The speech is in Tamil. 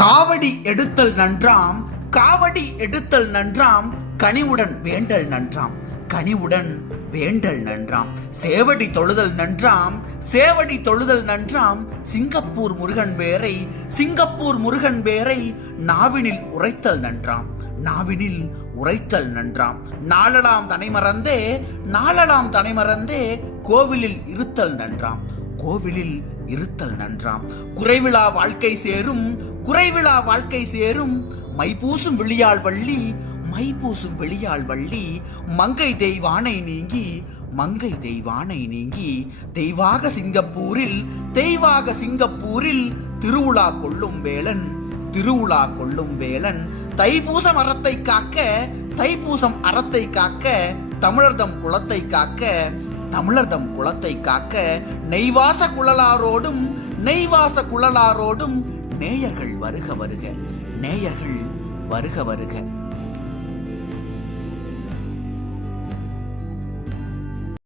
காவடி எடுத்தல் நன்றாம் காவடி எடுத்தல் நன்றாம் கனிவுடன் வேண்டல் நன்றாம் கனிவுடன் வேண்டல் நன்றாம் சேவடி தொழுதல் நன்றாம் சேவடி தொழுதல் நன்றாம் சிங்கப்பூர் முருகன் பேரை சிங்கப்பூர் முருகன் பேரை நாவினில் உரைத்தல் நன்றாம் நாவினில் உரைத்தல் நன்றாம் நாளலாம் தனை மறந்தே நாளலாம் தனை மறந்தே கோவிலில் இருத்தல் நன்றாம் கோவிலில் இருத்தல் நன்றாம் குறைவிழா வாழ்க்கை சேரும் குறைவிழா வாழ்க்கை சேரும் மைபூசும் விழியாள் வள்ளி மைபூசும் வெளியாள் வள்ளி மங்கை தெய்வானை நீங்கி மங்கை தெய்வானை நீங்கி தெய்வாக சிங்கப்பூரில் தெய்வாக சிங்கப்பூரில் திருவிழா கொள்ளும் வேலன் திருவிழா கொள்ளும் வேலன் தைப்பூசம் அறத்தை காக்க தைப்பூசம் அறத்தை காக்க தமிழர்தம் குளத்தை காக்க தமிழர்தம் குளத்தை காக்க நெய்வாச குழலாரோடும் நெய்வாச குழலாரோடும் நேயர்கள் வருக வருக நேயர்கள் வருக வருக